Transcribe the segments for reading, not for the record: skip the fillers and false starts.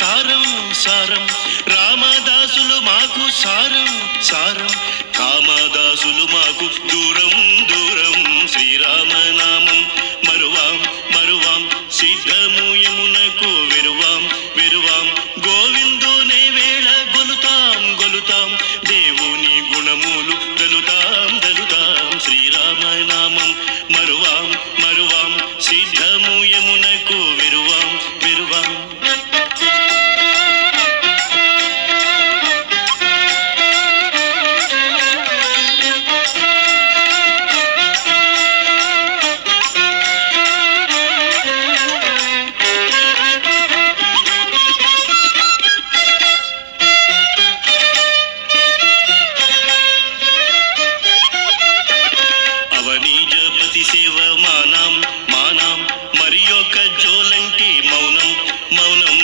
సారం సారం, రామదాసులు మాకు సారం సారం, కామదాసులు మాకు దూరం దూరం. శ్రీరామనామం మరువాం మరువాం, సిద్ధము యమునకు వెరువాం వెరువాం. గోవిందునే వేళ గొలుతాం గొలుతాం, దేవుని గుణములు దలుతాం దలుతాం. శ్రీరామనామం మరువాం మరువాం, సిద్ధము యమునకు వెరువాం వెరువాం. అవనీజపతి సేవ మానాం మానాం, మరి యొక్క జోలంటే మౌనం మౌనం.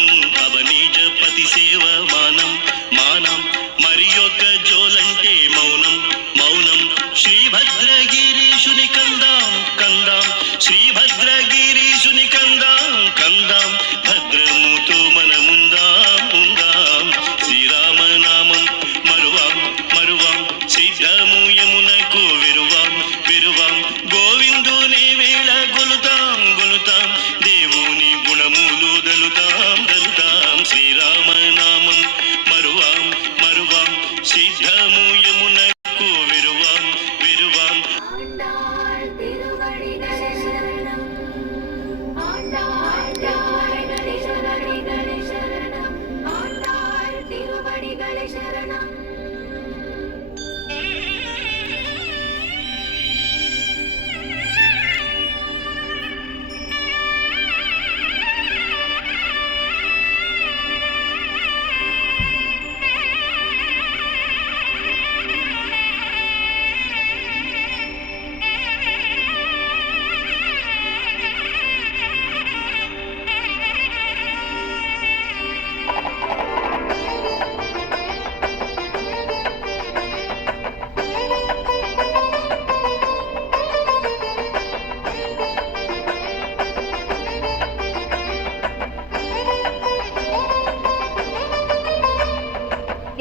అవనీజపతి సేవ మానం మానాం, మరి యొక్క జోలంటే మౌనం మౌనం. శ్రీభద్రగిరీశుని కందాం కందాం, శ్రీభద్రగిరీశుని కందాం కందాం. భద్రముతో మనముందాం ఉందాం. శ్రీరామనామం మరువాం మరువాం, సిద్ధము యమునకు వెరువాం వెరువాం. గోవిందుని వేళ గొలుతాం గొలుతాం, దేవుని గుణములు దలుతాం దలుతాం. శ్రీరామనామం మరువాం మరువాం, సిద్ధము యమునకు వెరువాం వెరువాం.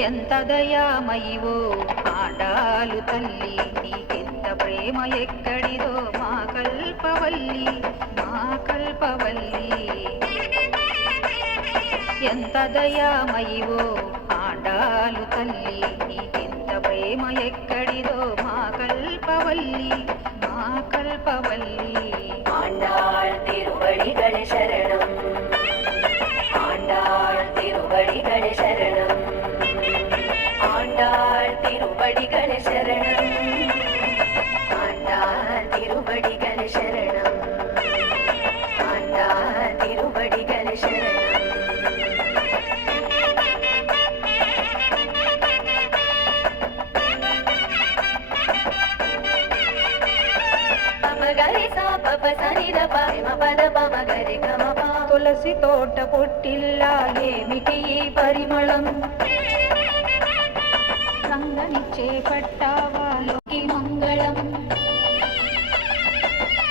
ఎంత దయామయివో ఆండాలు తల్లి, నీకెంత ప్రేమ ఎక్కడిదో మా కల్పవల్లి మా కల్పవల్లి. ఎంత దయామయివో ఆండాలు తల్లి, నీకెంత ప్రేమ ఎక్కడిదో మా కల్పవల్లి మా కల్పవల్లి. ఆండాళ్ తిరువడిగళ శరణం, ఆండాళ్ తిరువడిగళ శరణం, ఆండాళ్ తిరువడిగళ శరణం, ఆండాళ్ తిరువడిగళ శరణం, ఆండాళ్ తిరువడిగళ శరణం. తులసి తోట పొట్టిల్లా ఏమిటి పరిమళం, రంగనిచ్చే పట్టావాలోకి మంగళం.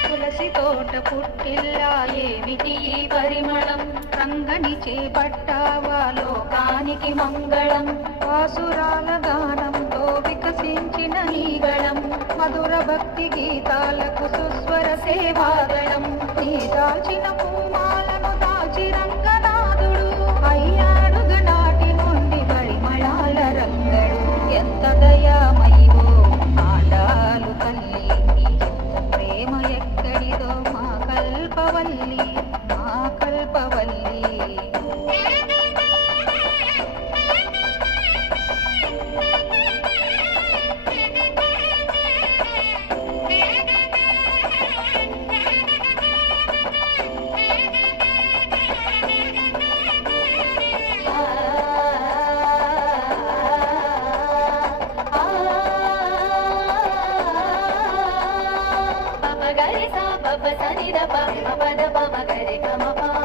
తులసి తోట పుట్టిల్లా ఏమిటి పరిమళం, రంగనిచ్చే పట్టావాలోకానికి మంగళం. వాసురాల గానంతో వికసించిన నీగళం, మధుర భక్తి గీతాలకు సుస్వర సేవాగళం. నీ దాల్చిన పూమాలను దాచి రంగనాథుడు అయ్యాడుగ నాటి నుండి పరిమళాల రంగడు. ఎంత దయామయివో ఆండాలు తల్లి, నీకెంత ప్రేమ ఎక్కడిదో మా కల్పవల్లి మా కల్పవల్లి.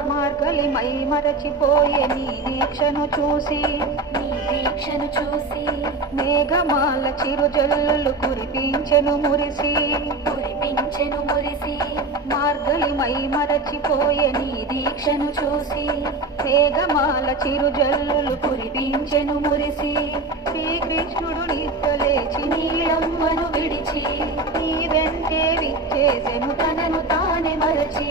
మార్గలి మై మరచిపోయే నీ దీక్షను చూసి మేఘమాల చిరుజల్లులు కురిపించెను మురిసి కురిపించెను మురిసి మార్గలిమై మరచిపోయే నీ దీక్షను చూసి మేఘమాల చిరుజల్లులు కురిపించెను మురిసి శ్రీకృష్ణుడు నిద్రలేచి నీలమ్మను విడిచి నీ వెంటే విచ్చేసెను తనను తానే మరచి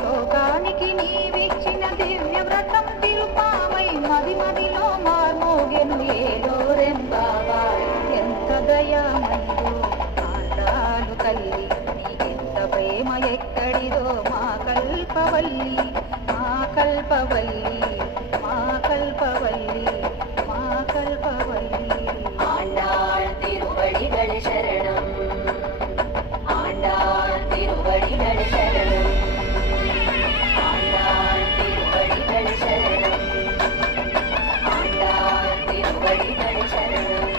లోకానికి నీవిచ్చిన దివ్య వ్రతం తిరుపామై మది మదిలో మార్మోగెను ఏలో రెంబావా ఎంత దయామయుడు ఆండాలు తల్లి నీకెంత ప్రేమ ఎక్కడిదో మా కల్పవల్లి మా కల్పవల్లి మా కల్పవల్లి మా కల్పవల్లి ஆண்டாள் திருவடிகளே சரணம் ஆண்டாள் திருவடிகளே சரணம் ஆண்டாள் திருவடிகளே சரணம் ஆண்டாள் திருவடிகளே சரணம்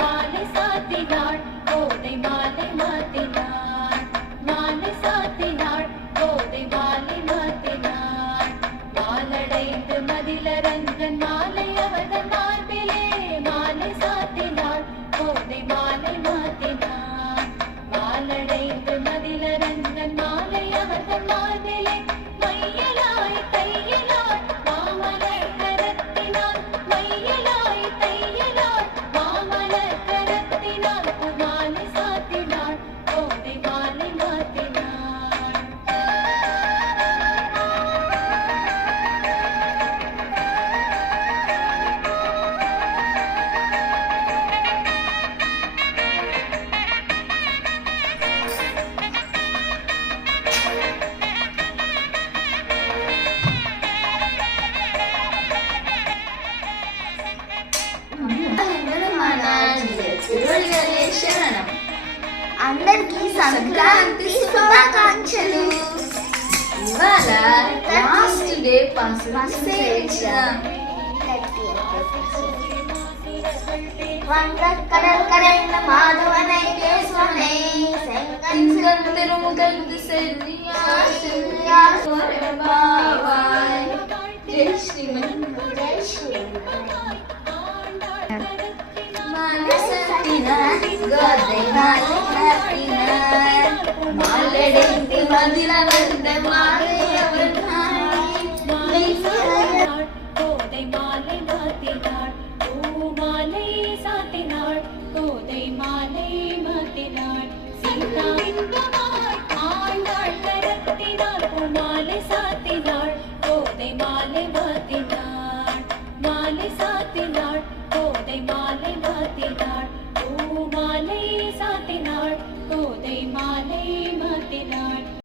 மாலை சாத்தினாள் கோதை மாலை மாத்தினாள் மாலை சாத்தினாள் கோதை மாலை மாத்தினாள் மாலடைந்து மதிலரங்கன் மாலை அவர்கள் மார்பிலே மாலை சாத்தினாள் கோதை மாலை மாத்தினாள் மாலடைந்து மதிலரங்கன் மாலை அவர்கள் மார்பிலே மையலாய் தையலாய் மாமலர் கரத்தினாள் மையலாய் தையலாய் மாமலர் கரத்தினாள் மாலை சாத்தினாள் கோதை மாலை மாத்தினாள் అందరికీ సంక్రాంతి శుభాకాంక్షలు. ఇవాళ లాస్ట్ డే వందకడైన మాధవనై కేశవనై తింగల్ తిరుముగల్ జై శ్రీమన్ జై శ్రీమన్ மாலடைந்து மதில வந்த மாலையவன் கோதை மாலை மாத்தினாள் பூமாலை சாத்தினாள் கோதை மாலை மாத்தினாள் சீதா இன்பமாய் ஆண்டாள் கரத்தினாள் பூமாலை சாத்தினாள் கோதை மாலை மாத்தினாள் மாலை சாத்தினாள் கோதை மாலை மாத்தினாள் பூமாலை சாத்தினாள் கோதை மாலை மாத்தினாள்